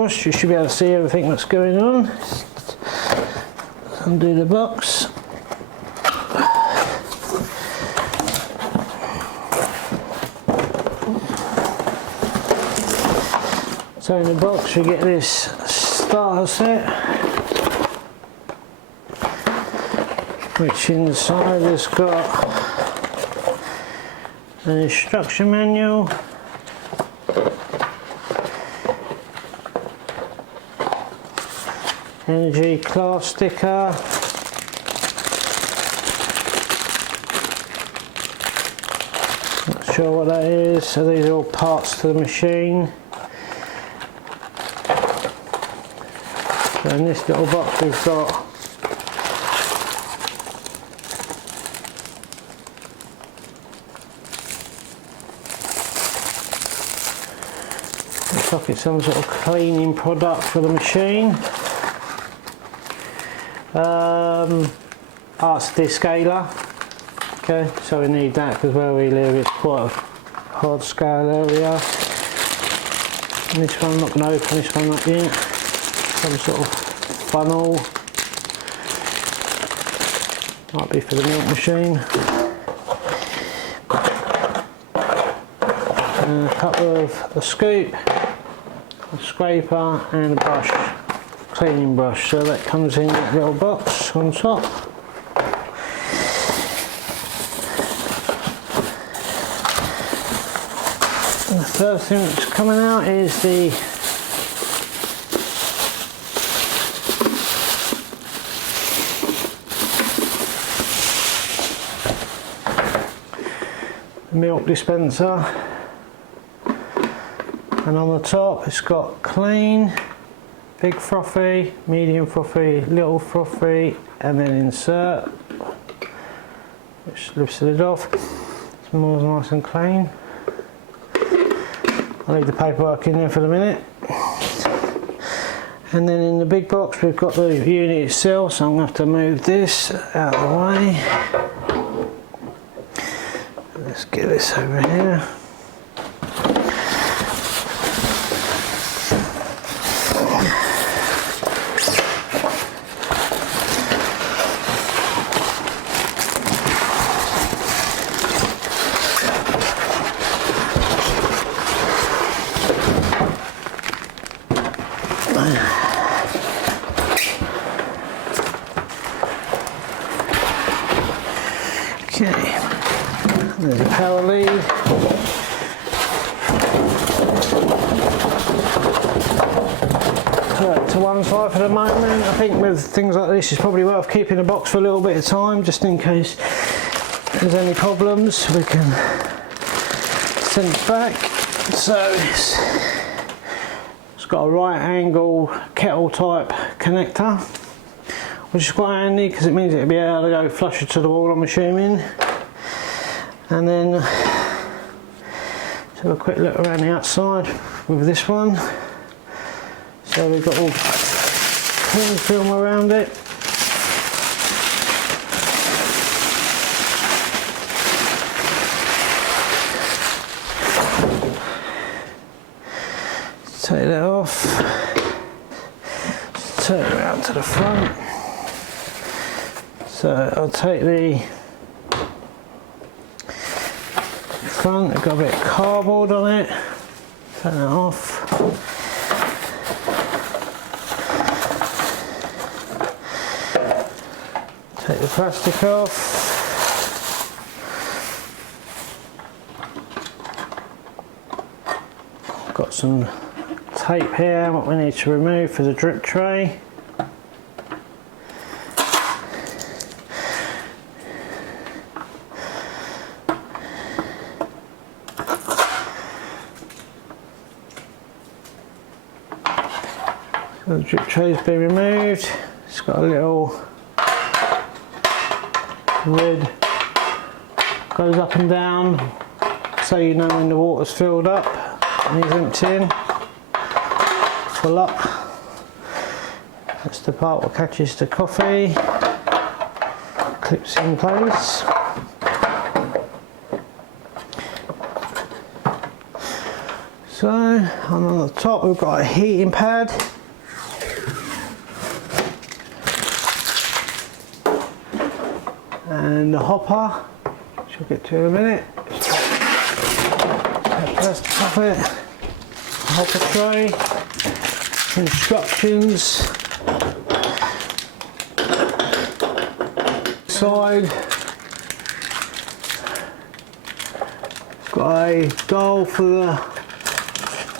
across, you should be able to see everything that's going on. Undo the box. So in the box we get this starter set, which inside has got an instruction manual, energy class sticker, not sure what that is, so these are all parts to the machine. So in this little box we've got looks like it's some sort of cleaning product for the machine. It's a descaler. Okay, so we need that because where we live it's quite a hard scale area. And this one, I'm not going to open this one up yet. Some sort of funnel, might be for the milk machine. And a couple of a scoop, a scraper and a brush, cleaning brush. So that comes in that little box on top. And the first thing that's coming out is the milk dispenser, and on the top it's got clean, big frothy, medium frothy, little frothy, and then insert, which lifts the lid off. It's more nice and clean. I'll leave the paperwork in there for the minute. And then in the big box we've got the unit itself, so I'm going to have to move this out of the way. Let's get this over here. Okay. There's a power lead. So to one side for the moment. I think with things like this it's probably worth keeping the box for a little bit of time, just in case there's any problems we can send it back. So it's got a right angle kettle type connector, which is quite handy because it means it'll be able to go flush it to the wall, I'm assuming. And then let's have a quick look around the outside with this one. So we've got all cling film around it. Take that off. Turn it around to the front. So I'll take the front, I've got a bit of cardboard on it, turn that off. Take the plastic off. Got some tape here, what we need to remove for the drip tray. So the drip tray's been removed. It's got a little lid, goes up and down, so you know when the water's filled up and he's emptying. Full up. That's the part that catches the coffee, clips in place. so. And on the top we've got a heating pad. And the hopper, which I'll get to in a minute. That's the top of it. Hopper tray. Instructions. Side. Got a dial for the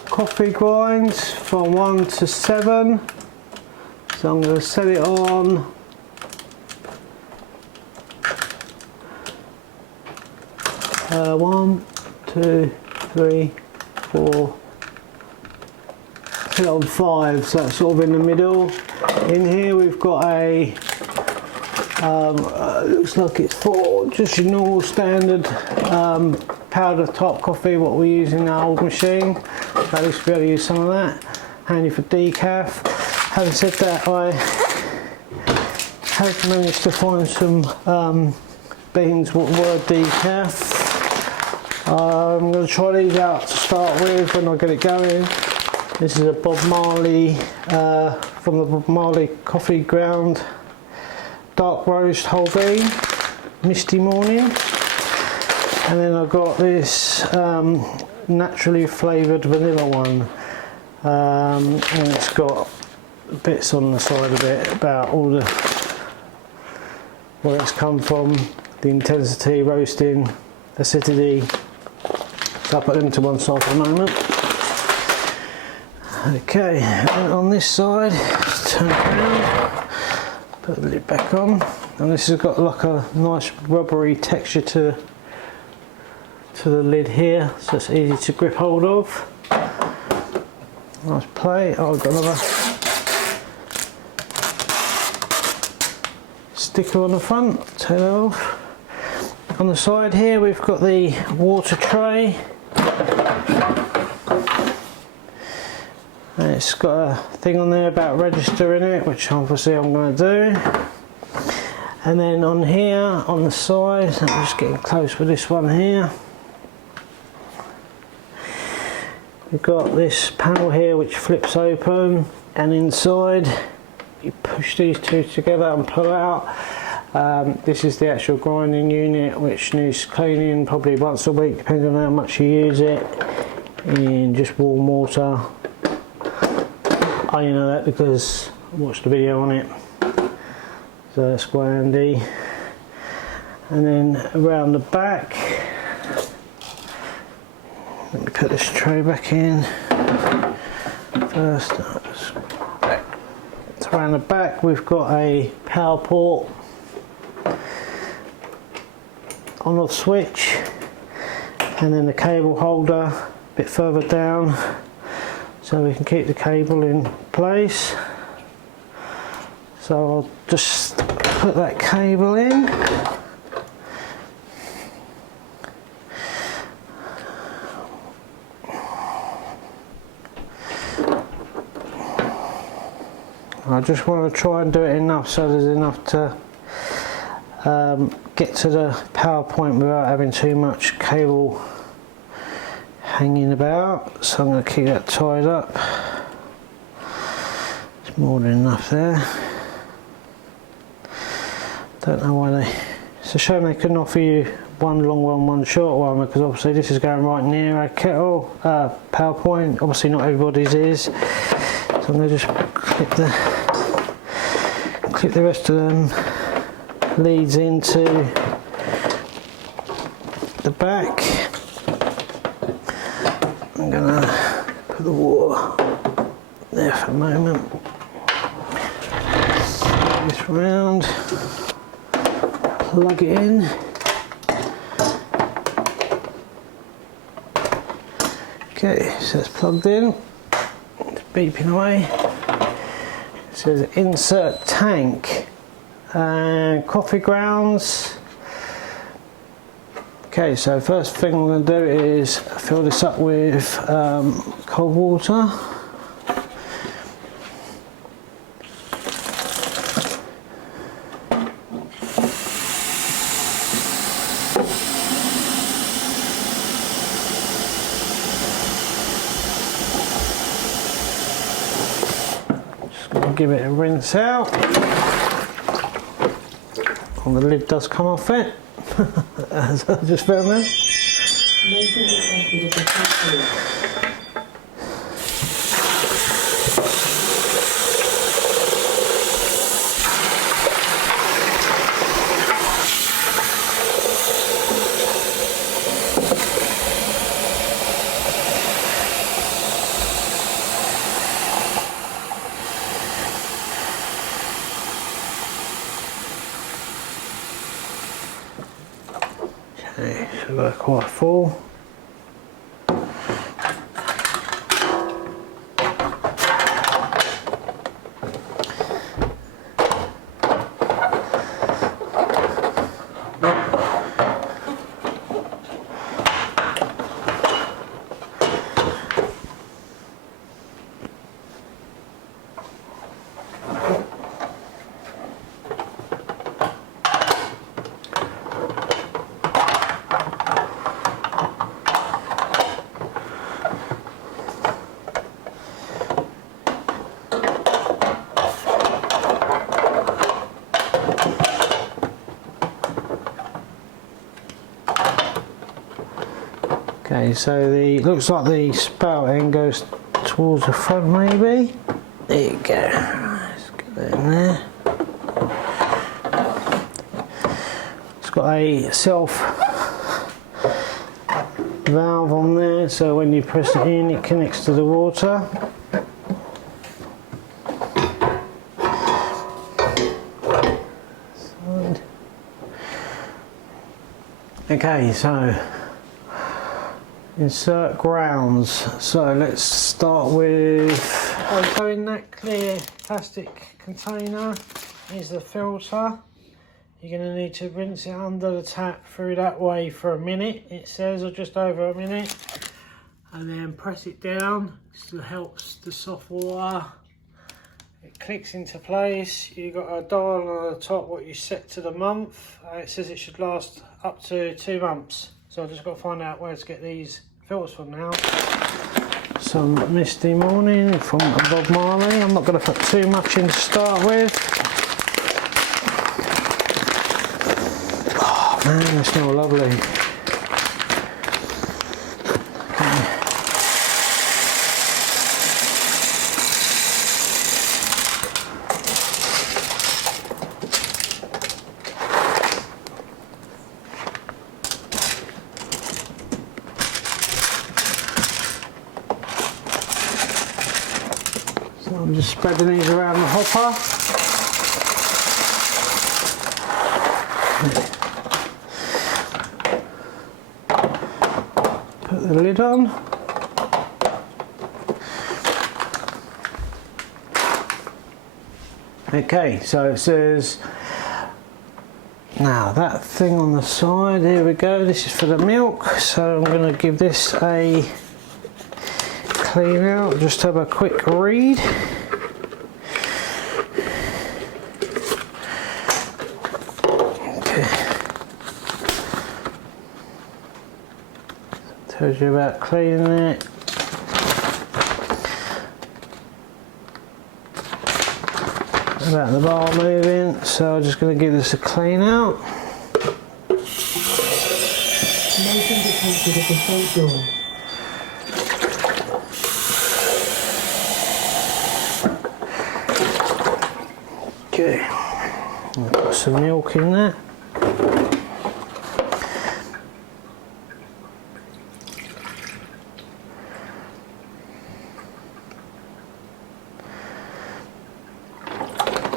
coffee grinds from 1 to 7. So I'm going to set it on 1, 2, 3, 4. Set it on 5, so that's sort of in the middle. In here we've got a looks like it's for just your normal standard powder top coffee, what we use in our old machine. So at least we'll be able to use some of that. Handy for decaf. Having said that, I have managed to find some beans what were decaf. I'm going to try these out to start with when I get it going. This is a Bob Marley from the Bob Marley coffee ground dark roast whole bean, misty morning. And then I've got this naturally flavoured vanilla one, and it's got bits on the side of it about all the where it's come from, the intensity, roasting, acidity. So I'll put them to one side for the moment. Okay, and on this side, just turn it around, put the lid back on, and this has got like a nice rubbery texture to the lid here, so it's easy to grip hold of. Nice plate. Oh, I've got another sticker on the front, take that off. On the side here we've got the water tray. And it's got a thing on there about registering it, which obviously I'm going to do. And then on here, on the side, I'm just getting close with this one here. We've got this panel here which flips open, and inside you push these two together and pull out. This is the actual grinding unit, which needs cleaning probably once a week, depending on how much you use it, in just warm water. I know that because I watched a video on it, so that's quite handy. And then around the back, let me put this tray back in first. So around the back we've got a power port, on-off switch, and then the cable holder a bit further down, so we can keep the cable in place. So I'll just put that cable in. I just want to try and do it enough so there's enough to get to the power point without having too much cable hanging about. So I'm going to keep that tied up. It's more than enough there. Don't know why it's a shame they couldn't offer you one long one, one short one, because obviously this is going right near our kettle power point. Obviously not everybody's is. So I'm going to just clip the rest of them leads into the back. I'm going to put the water there for a moment. Swing this round, plug it in. Okay, so it's plugged in. It's beeping away. It says insert tank and coffee grounds. Okay, so first thing I'm going to do is fill this up with cold water. going to give it a rinse out. And the lid does come off it, as I just found out. Okay, so they're quite full. Okay, so the looks like the spout end goes towards the front maybe. There you go. Let's get that in there. It's got a self valve on there, so when you press it in it connects to the water. Okay, so insert grounds. So let's start with, so in that clear plastic container is the filter. You're going to need to rinse it under the tap through that way for a minute, it says, or just over a minute, and then press it down. This helps the soft water. It clicks into place. You've got a dial on the top what you set to the month. It says it should last up to 2 months. So I've just got to find out where to get these filters from now. Some misty morning from Bob Marley. I'm not going to put too much in to start with. Oh man, they smell lovely. I'm just spreading these around the hopper. Put the lid on. Okay, so it says, now that thing on the side, here we go, this is for the milk, so I'm going to give this a clean out, just have a quick read. Tells you about cleaning it. About the bar moving, so I'm just going to give this a clean out. Okay, I've got some milk in there.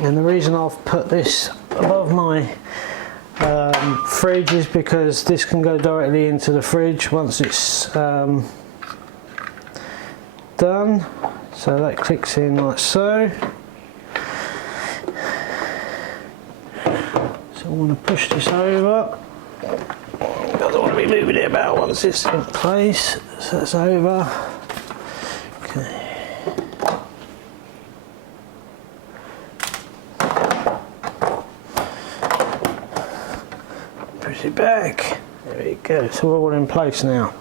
And the reason I've put this above my fridge is because this can go directly into the fridge once it's done. So that clicks in like so. So I want to push this over. I don't want to be moving it about once it's in place. So that's over. Okay. Push it back. There we go. So we're all in place now.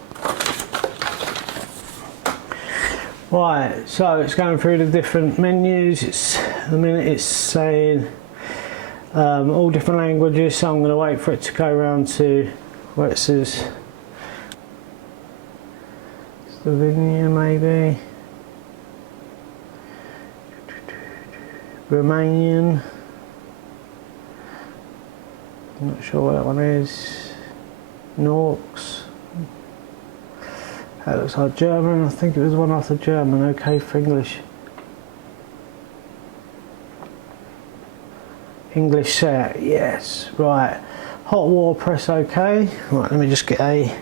Right, so it's going through the different menus. At the minute it's saying all different languages, so I'm going to wait for it to go around to where it says Slovenia maybe, Romanian, I'm not sure what that one is, Norks. That looks like German. I think it was one after German. Okay for English. English set, yes. Right. Hot water, press OK. Right, let me just get a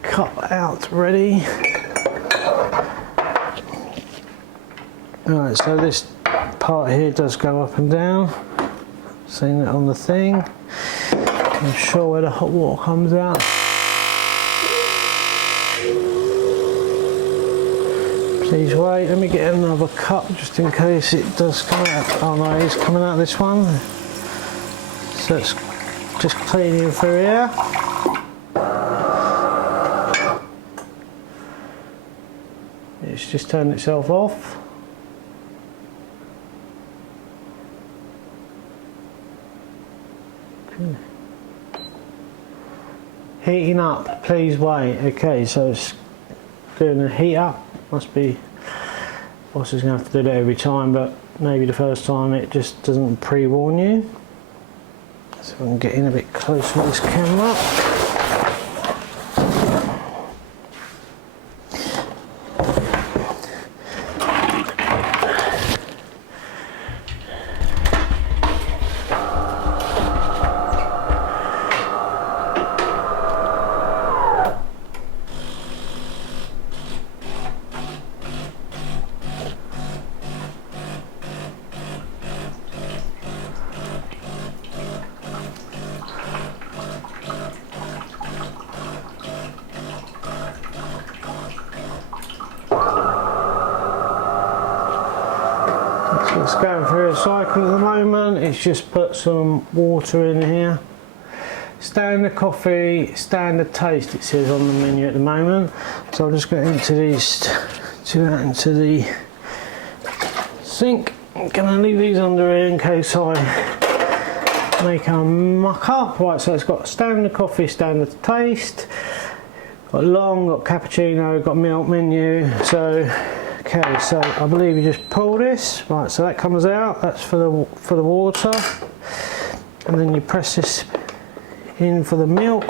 cup out ready. Alright, so this part here does go up and down. Seeing it on the thing. I'm sure where the hot water comes out. Please wait, let me get another cup just in case it does come out. Oh no, it's coming out this one. So it's just cleaning through here. It's just turned itself off. Okay. Heating up, please wait. Okay, so it's going to heat up. Must be, boss is going to have to do that every time, but maybe the first time it just doesn't pre-warn you. So I can get in a bit closer with this camera. It's going through a cycle at the moment. It's just put some water in here. Standard coffee, standard taste it says on the menu at the moment. So I'm just going into these, into the sink. I'm going to leave these under here in case I make a muck up. Right, so it's got standard coffee, standard taste. Got long, got cappuccino, got milk menu. So okay, so I believe you just pull this, right, so that comes out, that's for the water, and then you press this in for the milk.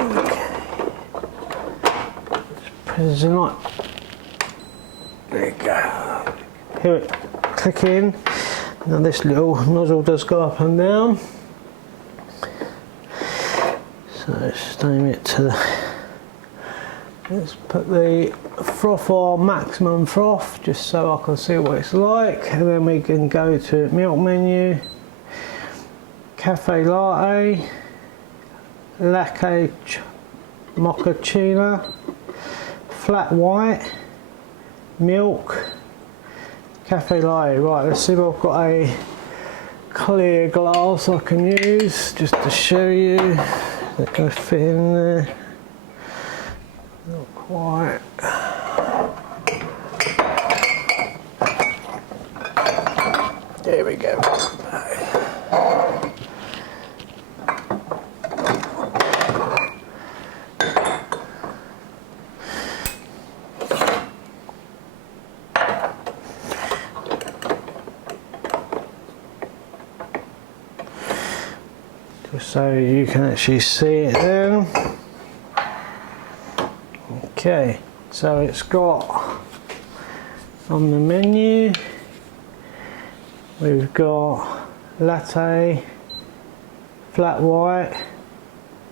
Okay. Just press it like, there you go, hear it click in. Now this little nozzle does go up and down, so just aim it to the, let's put the froth on maximum froth just so I can see what it's like, and then we can go to milk menu, cafe latte, mochaccino, flat white, milk, cafe latte. Right, let's see if I've got a clear glass I can use just to show you that can fit in there. Not quite. There we go. Just so you can actually see it then. Okay, so it's got on the menu, we've got latte, flat white,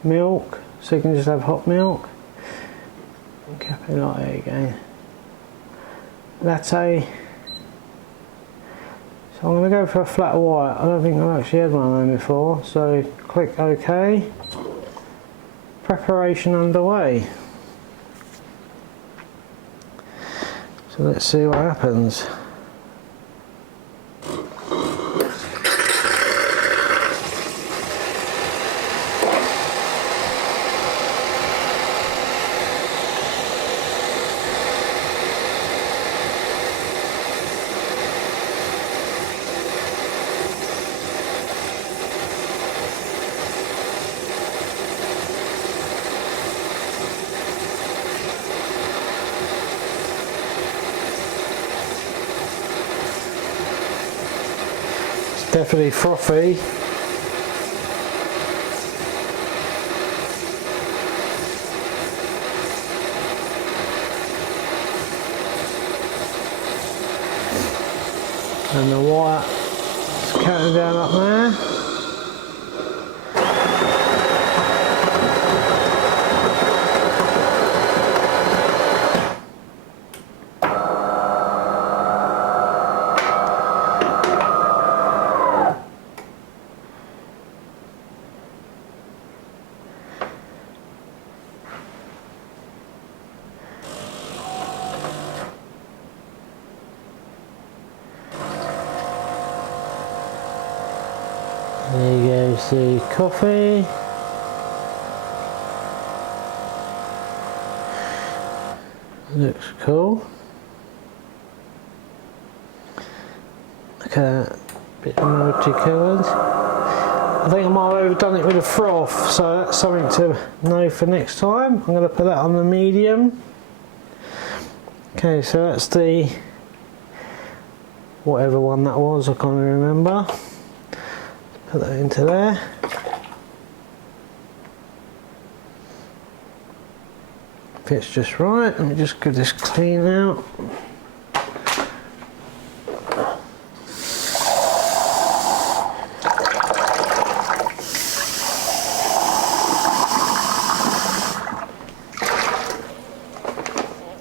milk, so you can just have hot milk, and cafe latte again, latte. So I'm going to go for a flat white. I don't think I've actually had one of them before, so click OK. Preparation underway. So let's see what happens. Definitely frothy. And the white is counting down up there. There goes the coffee. Looks cool. Look at that, bit multicoloured. I think I might have overdone it with a froth, so that's something to know for next time. I'm going to put that on the medium. Okay, so that's the whatever one that was, I can't remember. Put that into there. Fits just right. Let me just give this clean out.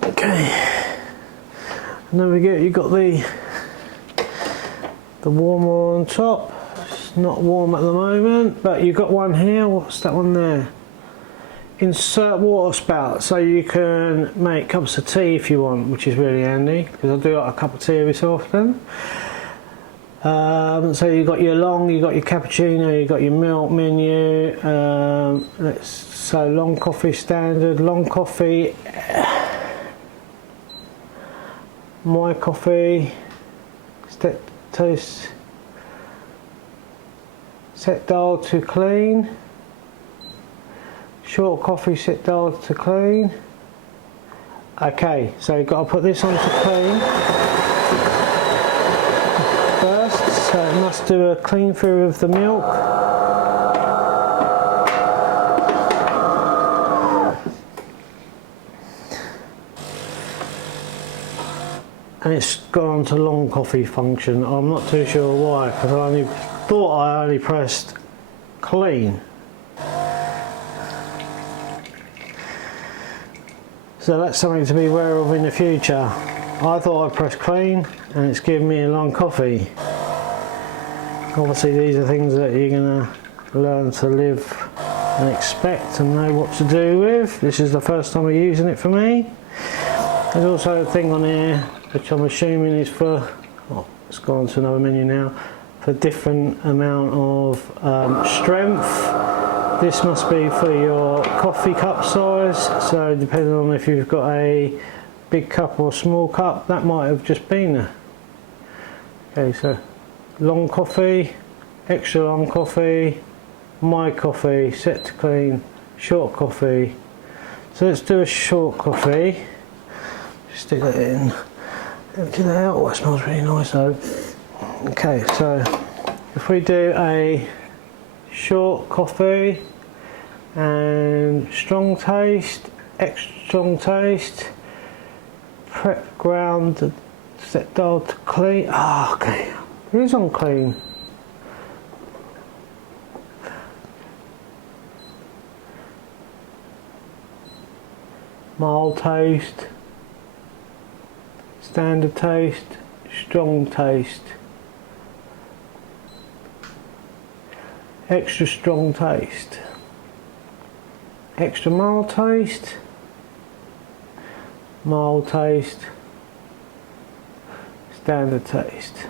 Okay. And then you've got the warmer on top. It's not warm at the moment, but you've got one here. What's that one there? Insert water spout, so you can make cups of tea if you want, which is really handy because I do like a cup of tea every so often. So you've got your long, you've got your cappuccino, you've got your milk menu. So long coffee standard, long coffee, my coffee, step toast, set dial to clean, short coffee, set dial to clean. Okay, so you've got to put this on to clean first, so it must do a clean through of the milk. And it's gone on to long coffee function. I'm not too sure why, because I thought I only pressed clean. So that's something to be aware of in the future. I thought I pressed clean and it's giving me a long coffee. Obviously these are things that you're going to learn to live and expect and know what to do with. This is the first time I'm using it for me. There's also a thing on here which I'm assuming is for, oh, it's gone to another menu now, for different amount of strength. This must be for your coffee cup size, so depending on if you've got a big cup or a small cup, that might have just been there. Okay, so long coffee, extra long coffee, my coffee, set to clean, short coffee. So let's do a short coffee. Stick that in, empty that out. Oh, it smells really nice though. Okay, so if we do a short coffee and strong taste, extra strong taste, prep ground, set dial to clean. Ah, okay, it is on clean. Mild taste, standard taste, strong taste, extra strong taste, extra mild taste, mild taste, standard taste,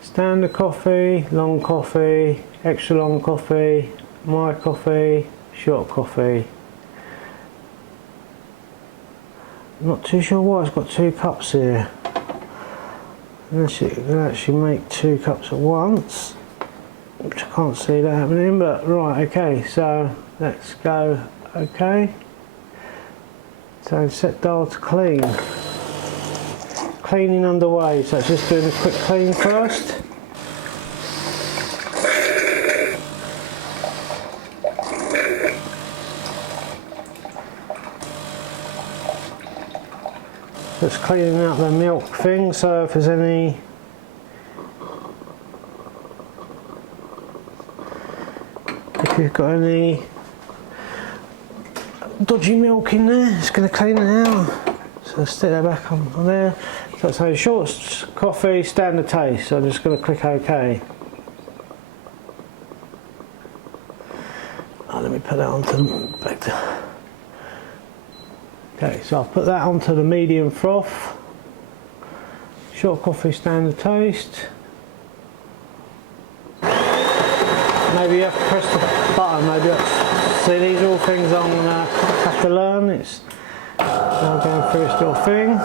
standard coffee, long coffee, extra long coffee, my coffee, short coffee. I'm not too sure why it's got two cups here. Unless it can actually make two cups at once, which I can't see that happening, but right, okay, so let's go, okay. So set dial to clean. Cleaning underway, so it's just doing a quick clean first. Just cleaning out the milk thing, so if there's any if you've got any dodgy milk in there, it's going to clean it out. So stick that back on there. So it's a short coffee, standard taste. So I'm just going to click OK. Oh, let me put that onto back to. Okay, so I've put that onto the medium froth. Short coffee, standard taste. Maybe you have to press the button. Maybe that's, see, these are all things I'm gonna have to learn. It's now going through its little thing.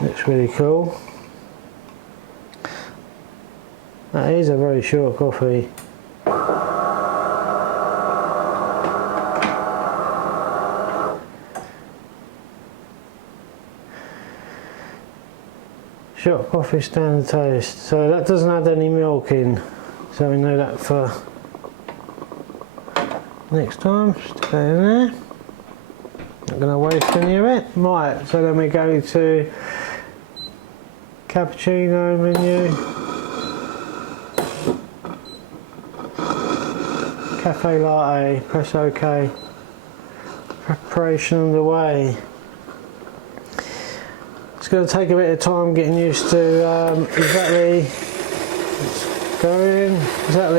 Looks really cool. That is a very short coffee. Short coffee, standard taste. So that doesn't add any milk in. So we know that for next time. Stick that in there. Not going to waste any of it. Right, so then we go to Cappuccino menu, Cafe Latte, press OK, preparation underway. It's going to take a bit of time getting used to exactly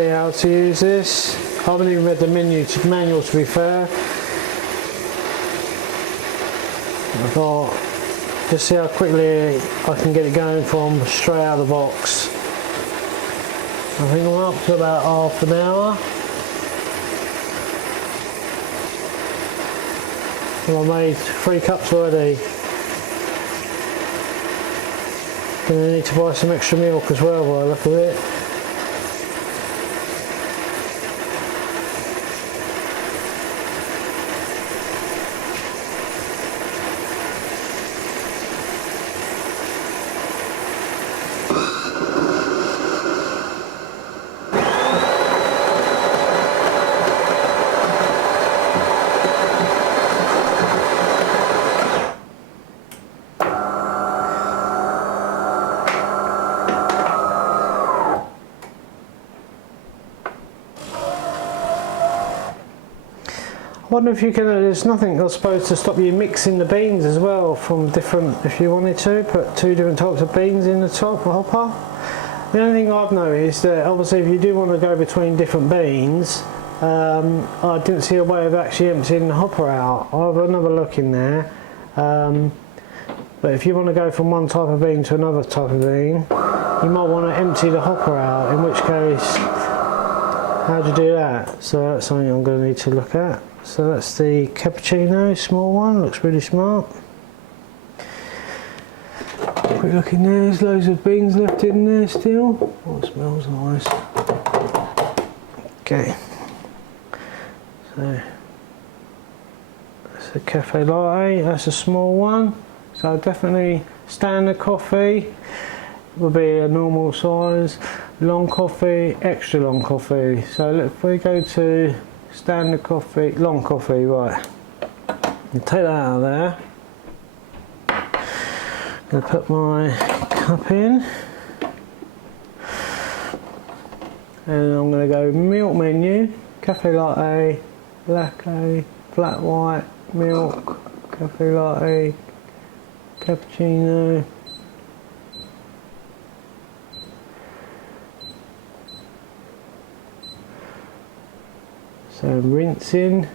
how to use this. I haven't even read the manual to be fair. I thought, just see how quickly I can get it going from straight out of the box. I think I'm up to about half an hour. And I made 3 cups already. Gonna need to buy some extra milk as well by the look of it. I wonder if you can, there's nothing I suppose to stop you mixing the beans as well from different, if you wanted to, put 2 different types of beans in the top hopper. The only thing I've noticed that obviously if you do want to go between different beans, I didn't see a way of actually emptying the hopper out. I'll have another look in there. But if you want to go from one type of bean to another type of bean, you might want to empty the hopper out, in which case, how do you do that? So that's something I'm going to need to look at. So that's the cappuccino, small one, looks really smart. Quick look in there, there's loads of beans left in there still. Oh, it smells nice. Okay. So that's a cafe latte, that's a small one. So definitely standard coffee will be a normal size, long coffee, extra long coffee. So look, if we go to standard coffee, long coffee, right. You take that out of there. I'm going to put my cup in. And I'm going to go milk menu, cafe latte, latte, flat white, milk, cafe latte, cappuccino. So rinsing.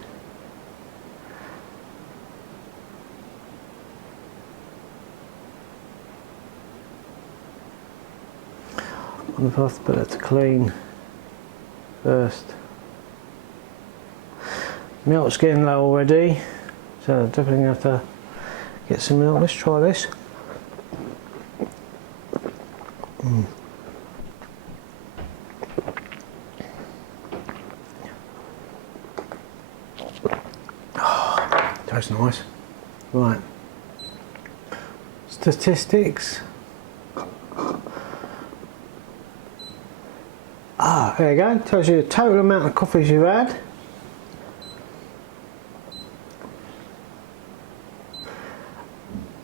I'm going to have to put that to clean first. Milk's getting low already, so definitely have to get some milk. Let's try this. That's nice. Right. Statistics. Ah, there you go. Tells you the total amount of coffees you've had.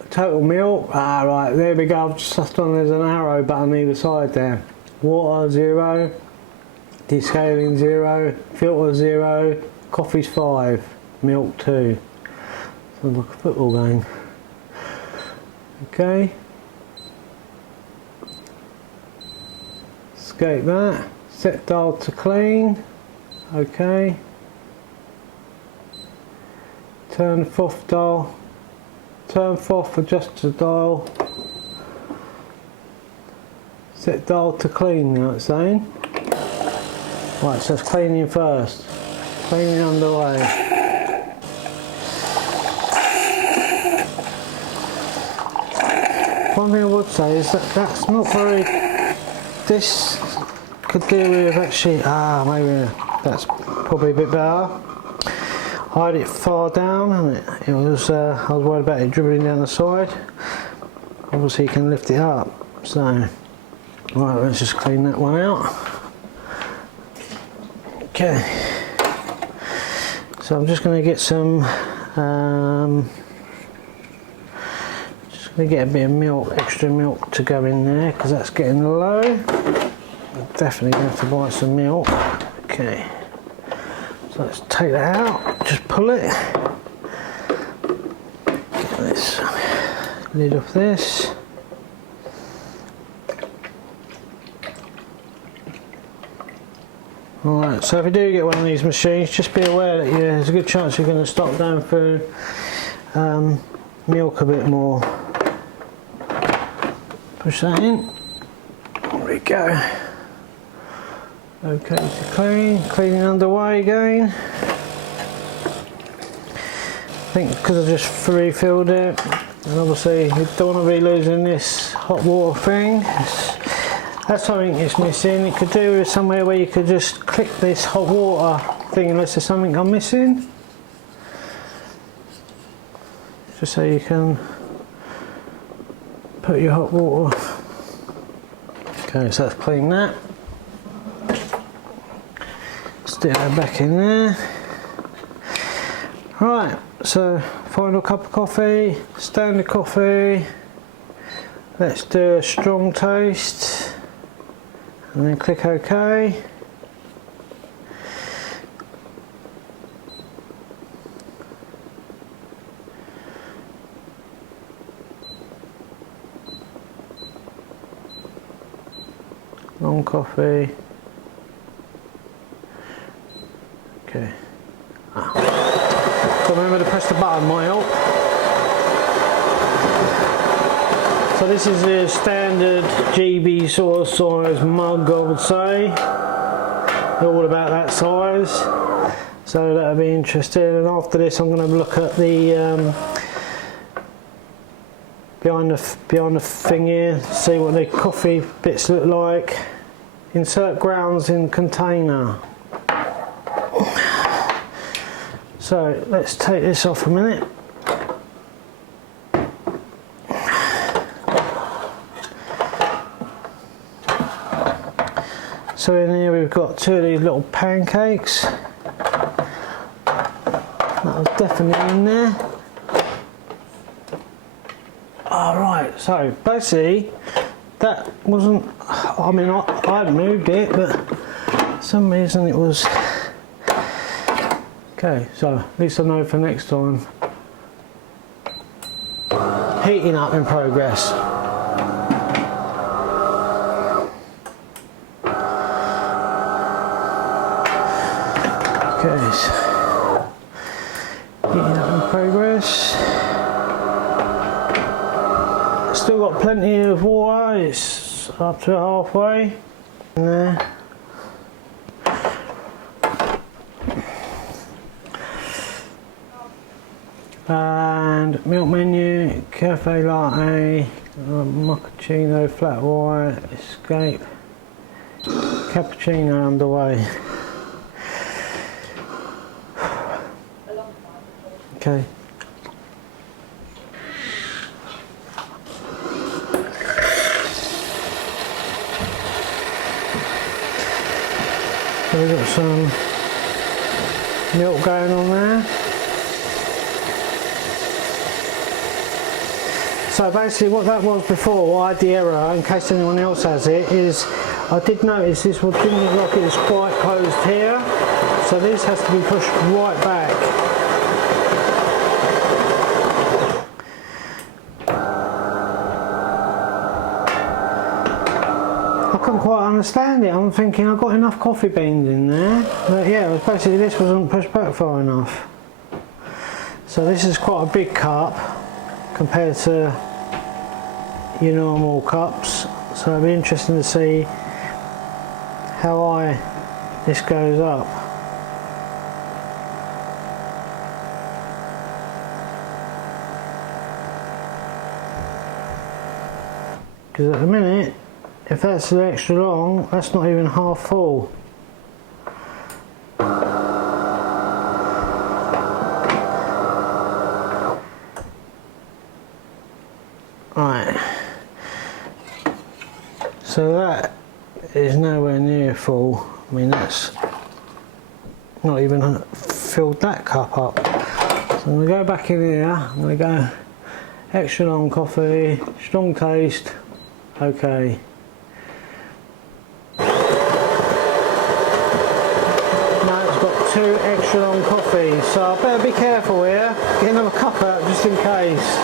Total milk. Ah, right. There we go. I've just done. There's an arrow button either side there. Water 0. Descaling 0. Filter 0. Coffee's 5. Milk 2. Sounds like a football game. Okay. Escape that. Set dial to clean. Okay. Turn fourth dial. Turn fourth, adjust the dial. Set dial to clean, you know what it's saying? Right, so it's cleaning first. Cleaning underway. One thing I would say is that that's not very... This could do with actually... maybe that's probably a bit better. I had it far down and it was, I was worried about it dribbling down the side. Obviously you can lift it up. So, right, let's just clean that one out. Okay. So I'm just going to get some, just going to get a bit of milk, extra milk to go in there because that's getting low. I'm definitely going to have to buy some milk. Okay. So let's take that out, just pull it. Get this lid off this. Alright, so if you do get one of these machines, just be aware that there's a good chance you're going to stop going through milk a bit more. Push that in. There we go. Okay, to clean, cleaning underway again. I think because I just refilled it, and obviously you don't want to be losing this hot water thing. That's something it's missing. It could do with somewhere where you could just click this hot water thing unless there's something I'm missing. Just so you can put your hot water. Okay, so let's clean that. Stick that back in there. Right, so final cup of coffee, standard coffee. Let's do a strong taste and then click OK. Long coffee. Okay. So remember to press the button, might help. So this is a standard GB sort of size mug, I would say. All about that size. So that'll be interesting. And after this, I'm going to look at the behind the thing here, see what the coffee bits look like. Insert grounds in container. So let's take this off a minute. So in here we've got two of these little pancakes. That was definitely in there. Alright, so basically that wasn't, I mean I hadn't moved it, but for some reason it was. Okay, so at least I know for next time. Heating up in progress. Okay, so heating up in progress. Still got plenty of water, it's up to halfway in there. And milk menu, cafe latte, mochaccino, flat white, escape, cappuccino underway. Okay, we've got some milk going on there. So basically what that was before, what I had the error, in case anyone else has it, is I did notice this didn't look like it was quite closed here, so this has to be pushed right back. I couldn't quite understand it. I'm thinking I've got enough coffee beans in there, but yeah, it was basically this wasn't pushed back far enough. So this is quite a big cup compared to your normal cups, so it'll be interesting to see how high this goes up. Because at the minute, if that's extra long, that's not even half full. Right, so that is nowhere near full. I mean, that's not even filled that cup up. So I'm going to go back in here, I'm going to go extra long coffee, strong taste, okay. Now it's got 2 extra long coffees, so I better be careful here, get another cup out just in case.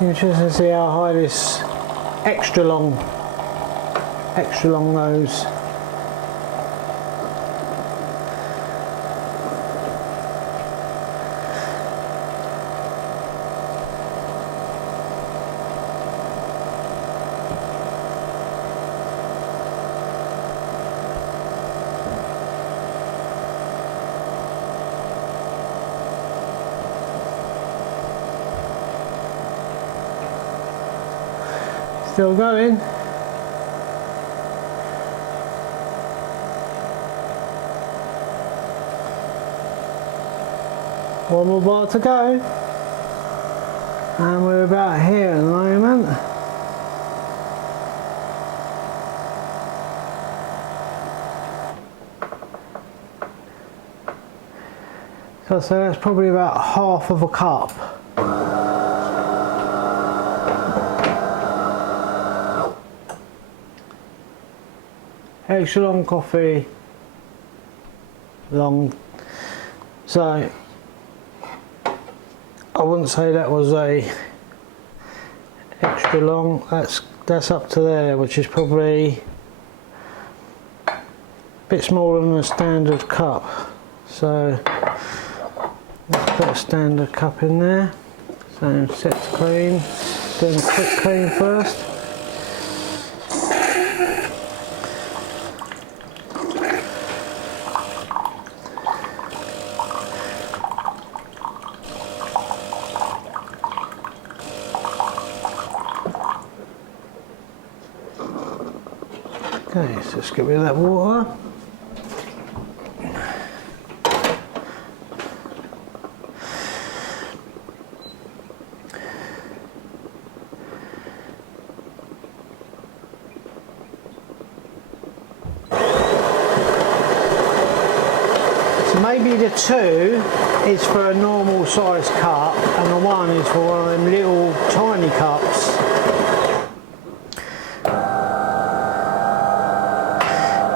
Interesting to see how high this extra long goes. Still going. One more bar to go. And we're about here at the moment. So that's probably about half of a cup. Extra long coffee, long, so I wouldn't say that was a extra long, that's up to there, which is probably a bit smaller than a standard cup. So let's put a standard cup in there. So set to clean, doing a quick clean first. Okay, so let's get rid of that water. So maybe the 2 is for a normal size cup and the 1 is for one of them little tiny cups.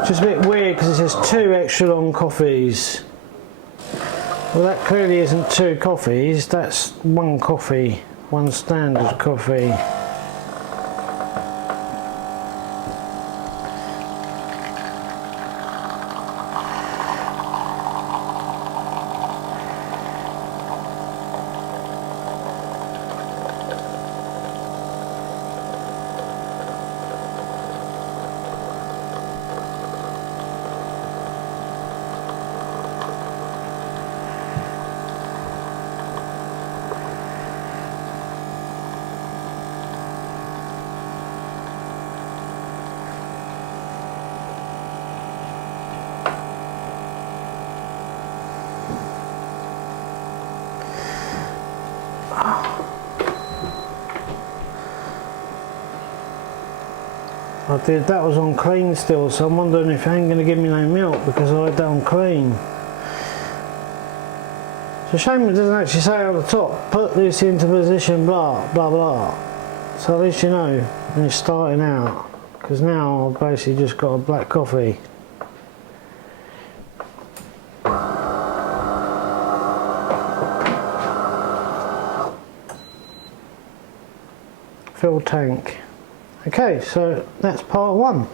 Just a bit weird because it says 2 extra long coffees. Well, that clearly isn't 2 coffees, that's 1 coffee, 1 standard coffee. I did, that was on clean still, so I'm wondering if it ain't going to give me no milk because I had that on clean. It's a shame it doesn't actually say on the top, put this into position blah blah blah. So at least you know when you're starting out, because now I've basically just got a black coffee. Fill tank. Okay, so that's part one.